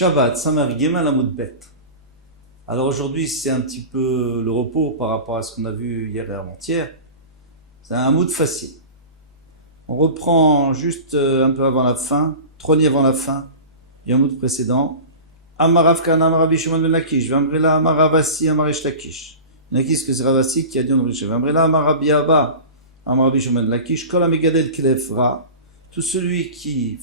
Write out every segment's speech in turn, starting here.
Shabbat, Samar Gimel Amud Bet. Alors aujourd'hui, c'est un petit peu le repos par rapport à ce qu'on a vu hier et avant-hier. C'est un Amud facile. On reprend juste un peu avant la fin, trônier avant la fin, du Amud précédent. Amarav Kana, Amarav Shimon ben Lakish, Vambrela, Amaravasi, Amaresh Lakish. Lakish, que c'est Ravasi qui a dit en origine. Vambrela, Amarav Biaba, Amarav Shimon ben Lakish, Kol Amegadel Kilefra, tout celui qui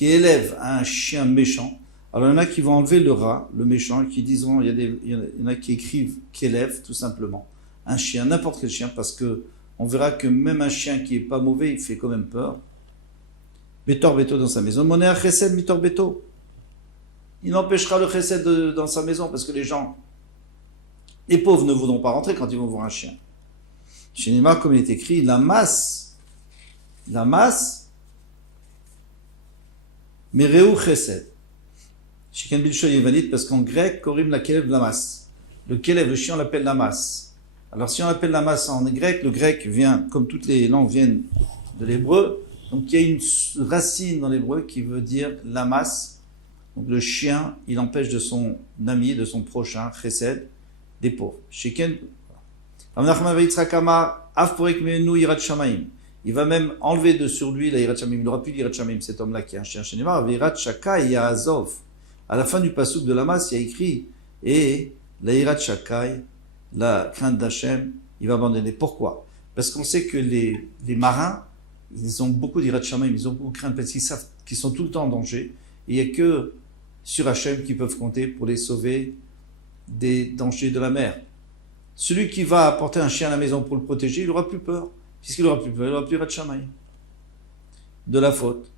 élève un chien méchant. Alors il y en a qui vont enlever le rat, le méchant, et qui disent, il y en a qui écrivent qu'élève, tout simplement, un chien, n'importe quel chien, parce que on verra que même un chien qui est pas mauvais, il fait quand même peur. Betor Beto dans sa maison. Moner Chesed Mitor Beto. Il empêchera le Chesed dans sa maison, parce que les pauvres ne voudront pas rentrer quand ils vont voir un chien. Chez Neymar, comme il est écrit, la masse, Mereu Chesed. Chez Ken Bilshol Yevanit, parce qu'en grec, Korim la Kelev la masse. Le Kelev, le chien, on l'appelle la masse. Alors si on appelle la masse en grec, le grec vient, comme toutes les langues viennent de l'hébreu, donc il y a une racine dans l'hébreu qui veut dire la masse. Donc le chien, il empêche de son ami, de son prochain, chesed, des pauvres. Il va même enlever de sur lui la Yirat Shamaim. Il n'aura plus d'Yirat Shamaim, cet homme-là qui est un chien chez Neymar. Yirat Shakai Azov. À la fin du pasouk de la masse, il y a écrit, et la Yirat Shakai, la crainte d'Hachem, il va abandonner. Pourquoi? Parce qu'on sait que les marins, ils ont beaucoup d'Yirat Shamayim, ils ont beaucoup de crainte parce qu'ils savent qu'ils sont tout le temps en danger. Et il n'y a que sur Hachem qu'ils peuvent compter pour les sauver des dangers de la mer. Celui qui va apporter un chien à la maison pour le protéger, il n'aura plus peur. Puisqu'il n'aura plus peur, il n'aura plus Yirat Shamayim. De la faute.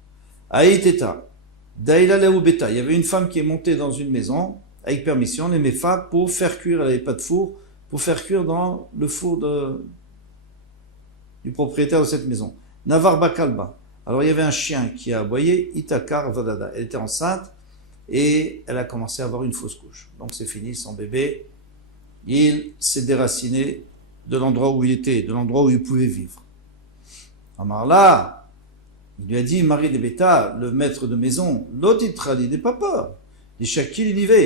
Aïteta, Daïla Leoubeta, il y avait une femme qui est montée dans une maison, avec permission, les méfa, pour faire cuire, elle n'avait pas de four, pour faire cuire dans le four du propriétaire de cette maison. Navar Bakalba. Alors il y avait un chien qui a aboyé, Itakar Vadada. Elle était enceinte et elle a commencé à avoir une fausse couche. Donc c'est fini, son bébé, il s'est déraciné de l'endroit où il était, de l'endroit où il pouvait vivre. Alors là, il lui a dit, Marie de Beta, le maître de maison, l'auditrali, n'aie pas peur. Les Shakil, il y va.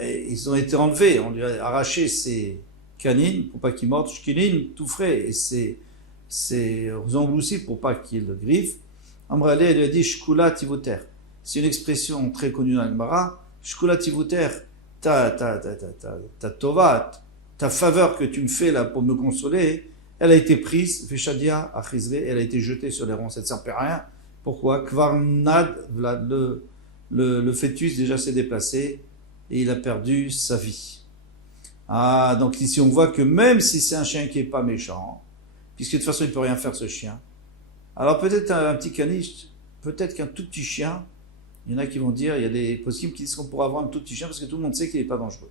Ils ont été enlevés, on lui a arraché ses canines pour pas qu'il morde, shkilin tout frais, et ses ongles pour pas qu'il griffe. Amrale, elle lui a dit shkula tivoter. C'est une expression très connue dans l'Agmara. Shkula tivoter, ta tova, ta faveur que tu me fais là pour me consoler, elle a été prise, feshadia achizre, elle a été jetée sur les ronces, elle ne sert à rien. Pourquoi? Kvarnad, le fœtus déjà s'est déplacé et il a perdu sa vie. Ah, donc ici on voit que même si c'est un chien qui n'est pas méchant, puisque de toute façon il ne peut rien faire ce chien, alors peut-être un petit caniche, peut-être qu'un tout petit chien, il y en a qui vont dire, il y a des possibles qui disent qu'on pourra avoir un tout petit chien parce que tout le monde sait qu'il n'est pas dangereux.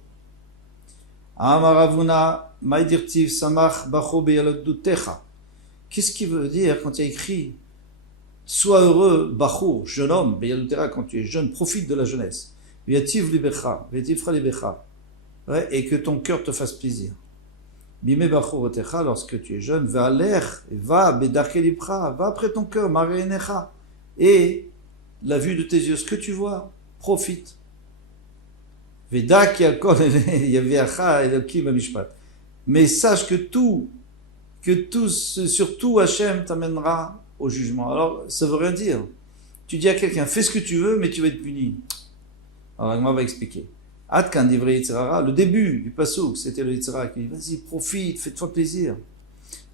Amaravuna, Maïdirtiv, Samach, Bacho, Beyalodutecha. Qu'est-ce qu'il veut dire quand il y a écrit sois heureux, Bachour, jeune homme, Beyalodutecha, quand tu es jeune, profite de la jeunesse. Viativ libecha, viativra libecha. Ouais, et que ton cœur te fasse plaisir. Bime Bachour-Otecha, lorsque tu es jeune, va l'air, va, Bedarke libra, va après ton cœur, Mareenecha. Et la vue de tes yeux, ce que tu vois, profite. Mais sache que surtout Hachem t'amènera au jugement. Alors, ça veut rien dire. Tu dis à quelqu'un, fais ce que tu veux, mais tu vas être puni. Alors, Agma va expliquer. Atkan divrei Yitzhara, le début du pasouk, c'était le Yitzhara qui dit, vas-y, profite, fais-toi plaisir.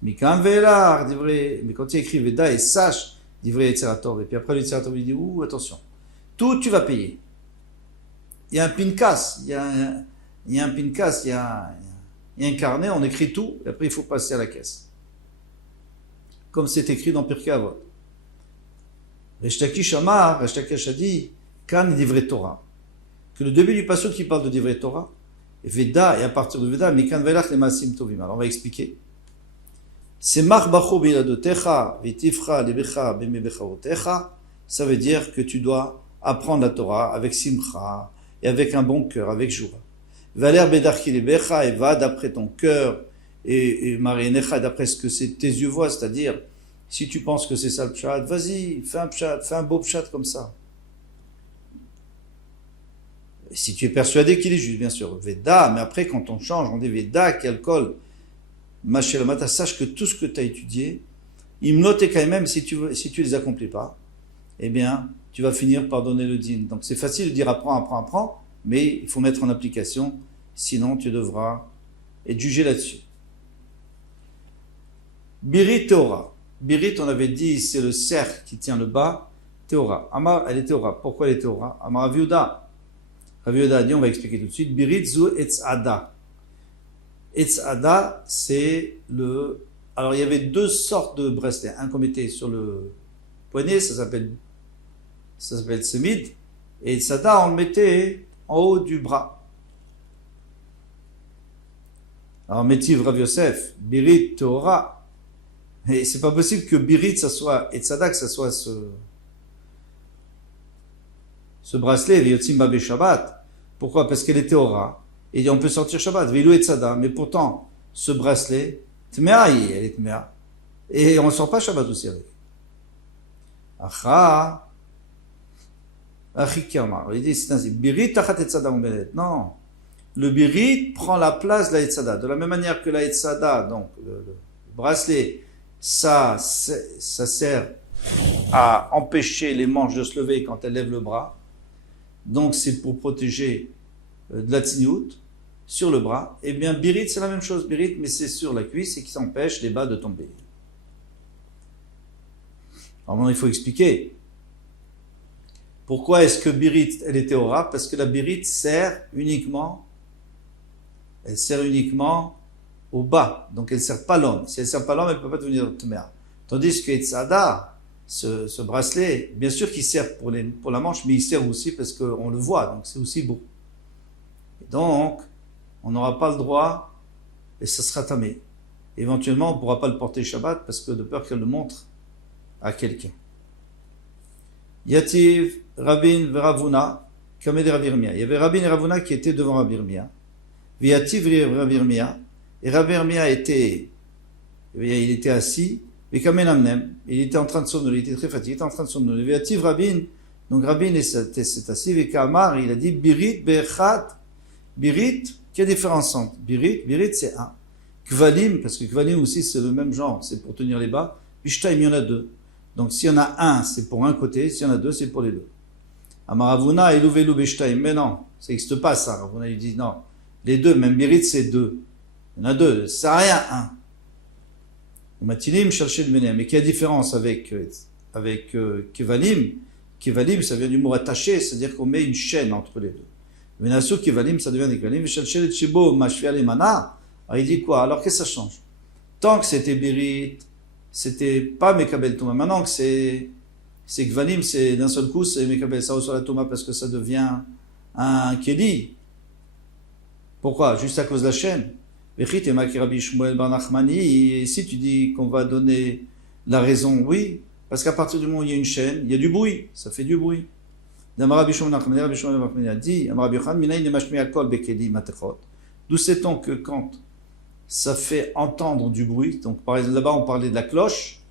Mais quand il y a écrit Veda et sache, divrei Yitzhara Tov, et puis après le Yitzhara Tov, il dit, attention, tout tu vas payer. Il y a un pinkas, il y a un carnet, on écrit tout, et après il faut passer à la caisse. Comme c'est écrit dans Pirkei Avot. Resh Lakish a dit, Kan divrei Torah. Que le début du passage qui parle de divrei Torah, Veda, et à partir de Veda, Mikan velach le maasim tovim. Alors on va expliquer. Semach bacho biladotecha, vitifra lebecha bemebechaotecha, ça veut dire que tu dois apprendre la Torah avec simcha, et avec un bon cœur, avec joie. Valer bedarki lebecha, et va d'après ton cœur, et marienecha, d'après ce que tes yeux voient, c'est-à-dire, si tu penses que c'est ça le pshat, vas-y, fais un beau pshat comme ça. Si tu es persuadé qu'il est juste, bien sûr. Veda, mais après, quand on change, on dit Veda, Kalkol, Machelamata, sache que tout ce que tu as étudié, Imnot et quand même, si tu les accomplis pas, eh bien, tu vas finir par donner le din. Donc c'est facile de dire apprends, mais il faut mettre en application, sinon tu devras être jugé là-dessus. Birit Teora. Birit, on avait dit, c'est le cerf qui tient le bas. Teora. Amar, elle est Teora. Pourquoi elle est Teora? Amar Raviuda. Raviuda a dit, on va expliquer tout de suite. Birit zu etzada. Etzada, c'est le... Alors il y avait deux sortes de bracelets. Un qu'on mettait sur le poignet, ça s'appelle semid. Et etzada, on le mettait en haut du bras. Alors Métiv Rav Yosef, Birit Teora. Et c'est pas possible que Birit, ça soit, et Tzadak, ça soit ce bracelet, Veyotzim Babé Shabbat. Pourquoi? Parce qu'elle est Théora. Et on peut sortir Shabbat, Veilu et Tzada. Mais pourtant, ce bracelet, Tmea, elle est Tmea. Et on ne sort pas Shabbat aussi avec. Acha, Achikama. Il dit, c'est ainsi. Birit, Tachat et Tzada, non. Le Birit prend la place de la Etzada. De la même manière que la Etzada, donc, le bracelet, ça sert à empêcher les manches de se lever quand elles lèvent le bras. Donc c'est pour protéger de la tzniout sur le bras. Et bien Birit, c'est la même chose, Birit, mais c'est sur la cuisse et qui empêche les bas de tomber. Alors maintenant il faut expliquer. Pourquoi est-ce que Birit, elle est Théora? Parce que la Birit sert uniquement au bas, donc elle ne sert pas l'homme. Si elle ne sert pas l'homme, elle ne peut pas devenir Tmea. Tandis que Etzada, ce bracelet, bien sûr qu'il sert pour la manche, mais il sert aussi parce qu'on le voit, donc c'est aussi beau. Et donc, on n'aura pas le droit, et ça sera tamé. Éventuellement, on ne pourra pas le porter Shabbat parce que de peur qu'elle le montre à quelqu'un. Yativ, Rabin, Veravuna, Kamed et Ravirmia. Il y avait Rabin et Ravuna qui étaient devant Ravirmia. Yativ et Ravirmia. Et Rabbi Hermia il était assis, et Kamenamnem, il était en train de somnoler, il était très fatigué, il était en train de somnoler. Véativ Rabin, donc Rabin s'est assis, et Kamar, il a dit Birit Be'echat, Birit, quelle différence entre Birit c'est un. Kvalim, parce que Kvalim aussi c'est le même genre, c'est pour tenir les bas. Bishtaim, il y en a deux. Donc s'il y en a un, c'est pour un côté, s'il y en a deux, c'est pour les deux. Amaravuna, Eluvelu Bishtaim, mais non, ça n'existe pas ça. Ravuna, il dit non, les deux, même Birit c'est deux. Il y en a deux, ça sert à rien, un. Matinim, chercher le menem. Mais quelle différence avec Kevalim? Kevalim, ça vient du mot attaché, c'est-à-dire qu'on met une chaîne entre les deux. Menasso, Kevalim, ça devient des Kevalim. Chercher le Chibo, Mashvial et Mana. Alors il dit quoi? Alors qu'est-ce que ça change? Tant que c'était Birit, c'était pas Mekabel Touma. Maintenant que c'est Kevalim, c'est d'un seul coup, c'est Mekabel Sao sur la Touma parce que ça devient un Keli. Pourquoi? Juste à cause de la chaîne. Et si tu dis qu'on va donner la raison, oui, parce qu'à partir du moment où il y a une chaîne, il y a du bruit, ça fait du bruit. D'où sait-on que quand ça fait entendre du bruit, donc par exemple là-bas on parlait de la cloche,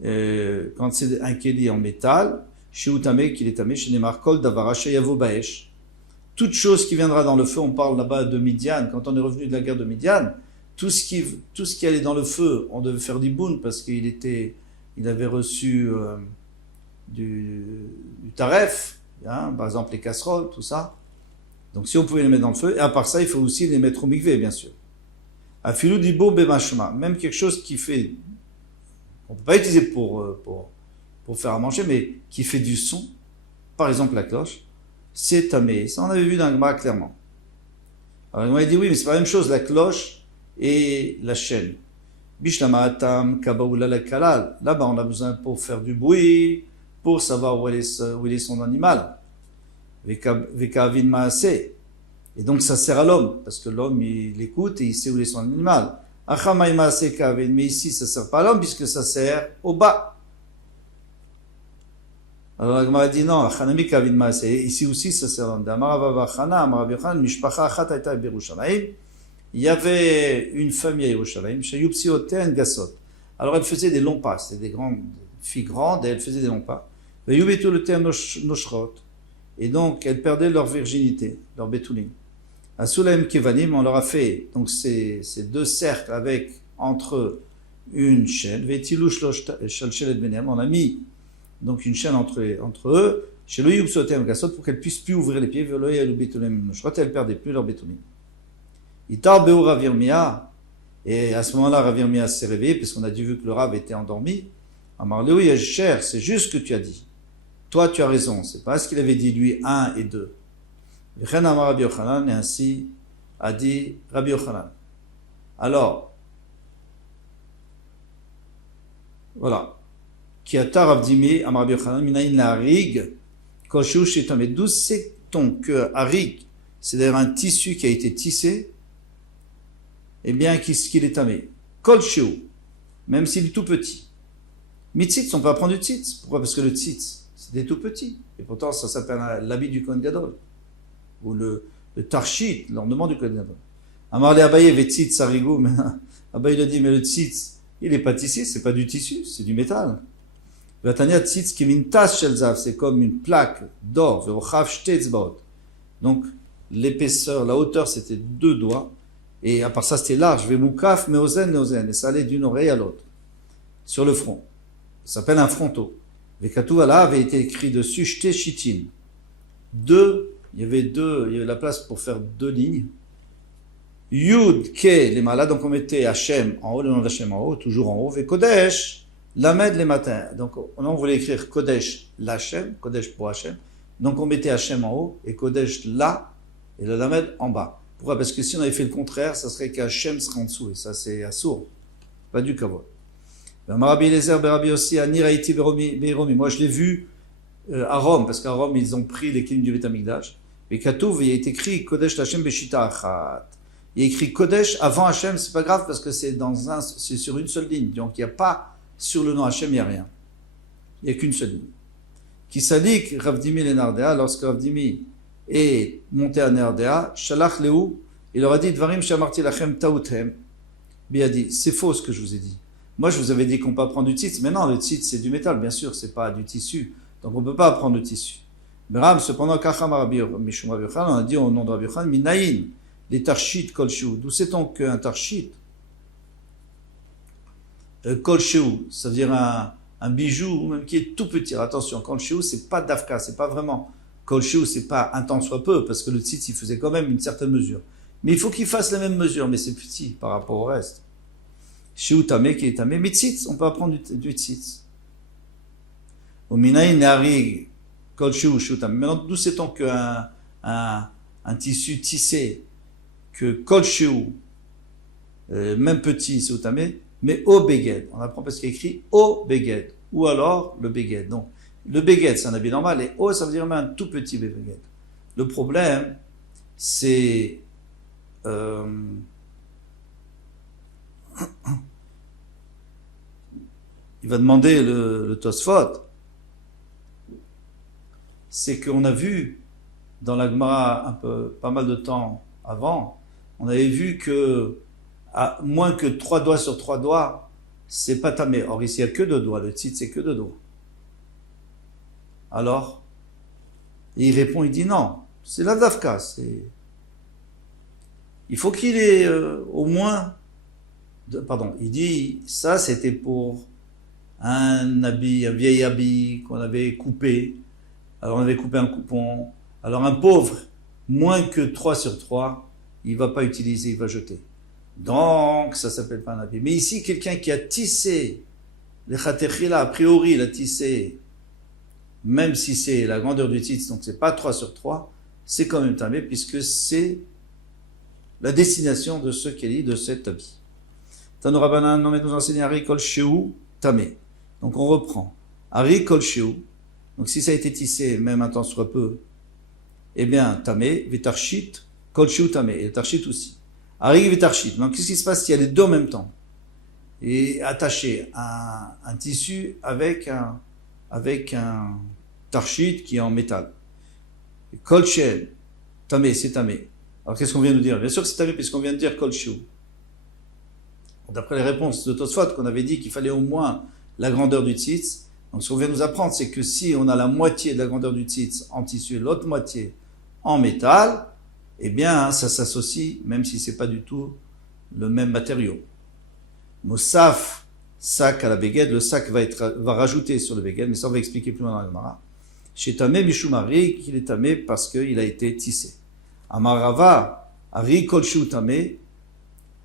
quand c'est un kéli en métal, chez Utame, qu'il est tamé, chez Nemar Kol Davara Sheyavo Baesh. Toute chose qui viendra dans le feu, on parle là-bas de Midian, quand on est revenu de la guerre de Midian, tout ce qui allait dans le feu, on devait faire d'Iboun parce qu'il avait reçu du taref, hein, par exemple les casseroles, tout ça. Donc si on pouvait les mettre dans le feu, et à part ça, il faut aussi les mettre au mikvé, bien sûr. Afilou dibo bemashma, même quelque chose qui fait, on ne peut pas utiliser pour faire à manger, mais qui fait du son, par exemple la cloche, c'est tamé. Ça, on avait vu dans le Gemara clairement. Alors, on m'a dit oui, mais c'est pas la même chose, la cloche et la chaîne. Bishlamatam, kabaoula la kalal. Là-bas, on a besoin pour faire du bruit, pour savoir où est son animal. Vekavin maase. Et donc, ça sert à l'homme, parce que l'homme, il écoute et il sait où est son animal. Achamay maase kavin. Mais ici, ça sert pas à l'homme, puisque ça sert au bas. Alors, il m'a dit non, ici aussi ça sert à l'homme. Il y avait une famille à Yerushalayim, alors elle faisait des longs pas, c'était des grandes filles grandes, et elle faisait des longs pas. Et et donc elles perdaient leur virginité, leur bétouline. À Soulaim Kevanim, on leur a fait donc ces deux cercles avec entre eux une chaîne. On a mis donc une chaîne entre eux, chez le Yubsotem Gassot, pour qu'elles puissent plus ouvrir les pieds. Elles perdaient plus leur bétouline. Itar Beur Ravirmia, et à ce moment-là, Ravirmia s'est réveillé, puisqu'on a dit vu que le Rav était endormi. Amar Leou cher, c'est juste ce que tu as dit. Toi, tu as raison. C'est pas ce qu'il avait dit lui 1 et 2. Et ainsi a dit Rabbi Yochanan. Alors, voilà. Kiata Rav Dimi, Amar Rabbi Yochanan, Minaïn la Harig, Koshu Shetam. Et d'où sait-on que Harig, c'est d'ailleurs un tissu qui a été tissé, eh bien, qu'il est tamé. Kol Shehu, même s'il est tout petit. Mitzitz, on peut apprendre du tzitz. Pourquoi? Parce que le tzitz, c'était tout petit. Et pourtant, ça s'appelle l'habit du Kohen Gadol. Ou le tarshit, l'ornement du Kohen Gadol. Amar le Abaye ve tzitz harigou. Abaye il a dit, mais le tzitz, il n'est pas tissé, c'est pas du tissu, c'est du métal. Vatania tzitz kimin tas shel zav, c'est comme une plaque d'or. Verochav shtetzbaot. Donc, l'épaisseur, la hauteur, c'était 2 doigts. Et à part ça, c'était large. Vemoukaf meozen neozen. Et ça allait d'une oreille à l'autre. Sur le front. Ça s'appelle un fronteau. Vekatouvala avait été écrit dessus Shte Shitin. Il y avait la place pour faire 2 lignes. Yud, Ke, les malades, donc on mettait Hachem en haut, le nom d'Hachem en haut, toujours en haut. Ve Kodesh, Lamed les matins. Donc on voulait écrire Kodesh l'Hachem, Kodesh pour Hachem. Donc on mettait Hachem en haut et Kodesh là et le Lamed en bas. Pourquoi? Parce que si on avait fait le contraire, ça serait qu'Hachem serait en dessous et ça c'est assourd. Pas du kavod. Moi, je l'ai vu à Rome, parce qu'à Rome, ils ont pris les clims du Beth Amikdash. Et Katouv, il est écrit Kodesh Hashem Beshita Achat. Il est écrit Kodesh avant Hashem, c'est pas grave parce que c'est sur une seule ligne. Donc il n'y a pas sur le nom Hashem, il n'y a rien. Il n'y a qu'une seule ligne. Qui salik Rav Dimi le Nardea, lorsque Rav Dimi est monté à Nardea, Shalach Lehu, il leur a dit Dvarim Shamarti Lachem Tauthem. Il a dit, c'est faux ce que je vous ai dit. Moi, je vous avais dit qu'on peut apprendre du tzitz, mais non, le tzitz, c'est du métal, bien sûr, c'est pas du tissu. Donc, on ne peut pas apprendre du tissu. Mais Ram, cependant, Kacham Rabbi Mishum Rabbi Yochanan, on a dit au nom de Rabbi Yochanan, Minaïn, les tarshit kolshu. D'où sait-on qu'un tarshit, kolshu, ça veut dire un bijou, même qui est tout petit. Alors, attention, kolshu, c'est pas dafka, c'est pas vraiment kolshu, c'est pas un tant soit peu, parce que le tzitz, il faisait quand même une certaine mesure. Mais il faut qu'il fasse la même mesure, mais c'est petit par rapport au reste. Shiu tamé qui est tamé, mais tzitz, on peut apprendre du tzitz. Au minaï narig kol shiu shiu tamé. Maintenant, d'où sait-on qu'un tissu tissé, que kol shiu, même petit, shiu tamé, mais au beged. On apprend parce qu'il y a écrit au beged, ou alors le beged. Donc, le beged, c'est un habit normal, et au, ça veut dire même un tout petit beged. Le problème, c'est il va demander le Tosfot, c'est qu'on a vu dans la Gemara pas mal de temps avant, on avait vu que à moins que 3 doigts sur 3 doigts, c'est pas tamé. Or ici il n'y a que 2 doigts, le tzitz c'est que 2 doigts. Alors, et il répond, il dit non, c'est la dafka, il faut qu'il ait au moins, il dit, ça c'était pour un habit, un vieil habit qu'on avait coupé, alors on avait coupé un coupon, alors un pauvre, moins que 3 sur 3, il va pas utiliser, il va jeter. Donc, ça s'appelle pas un habit. Mais ici, quelqu'un qui a tissé, les khatechila, a priori, il a tissé, même si c'est la grandeur du tzitz, donc c'est pas 3 sur 3, c'est quand même tamé, puisque c'est la destination de ce qu'elle dit de cet habit. Tano Rabbanan, non mais nous enseigne Ari Kol Sheu Tamé. Donc on reprend. Ari Kol Sheu. Donc si ça a été tissé, même un temps soit peu, eh bien Tamé, Vetarshit, Kol Sheu Tamé. Et Tarshit aussi. Ari Vetarshit. Donc qu'est-ce qui se passe s'il y a les deux en même temps? Et attaché un tissu avec un Tarshit qui est en métal. Kol Shel Tamé, c'est Tamé. Alors qu'est-ce qu'on vient de dire? Bien sûr que c'est tamé puisqu'on vient de dire Kol Sheu. D'après les réponses de Tosfot qu'on avait dit qu'il fallait au moins la grandeur du tzitz, Donc ce qu'on vient nous apprendre, c'est que si on a la moitié de la grandeur du tzitz en tissu et l'autre moitié en métal, eh bien ça s'associe, même si c'est pas du tout le même matériau. Moussaf, sac à la béguette, le sac va rajouter sur le béguette, mais ça on va expliquer plus loin dans la Gemara. Chez Tamé Mishumari, qu'il est tamé parce qu'il a été tissé. Amarava, Ari Kolshu tamé,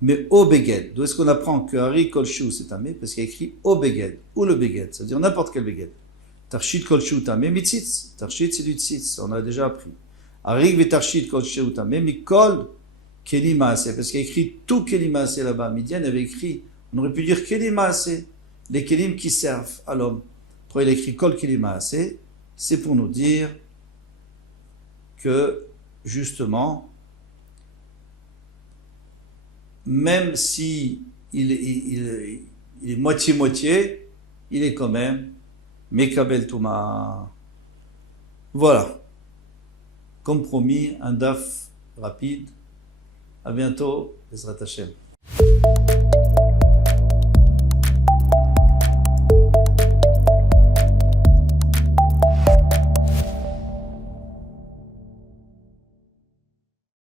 mais au béguette. D'où est-ce qu'on apprend que Ari Kolshu c'est tamé? Parce qu'il y a écrit au béguette, ou le béguette, ça veut dire n'importe quel béguette. Tarshit Kolshu tamé, mitzitz. Tarshit c'est du tzitz, on a déjà appris. Ari Vetarshit Kolshu tamé, mikol Keli Maaseh, parce qu'il y a écrit tout Keli Maaseh là-bas. Midian avait écrit, on aurait pu dire Keli Maaseh, les Kelim qui servent à l'homme. Pourquoi il a écrit Kol Keli Maaseh? C'est pour nous dire que, justement, même si il est moitié-moitié, il est quand même Mekabel Touma. Voilà. Comme promis, un daf rapide. À bientôt, Ezrat Hashem.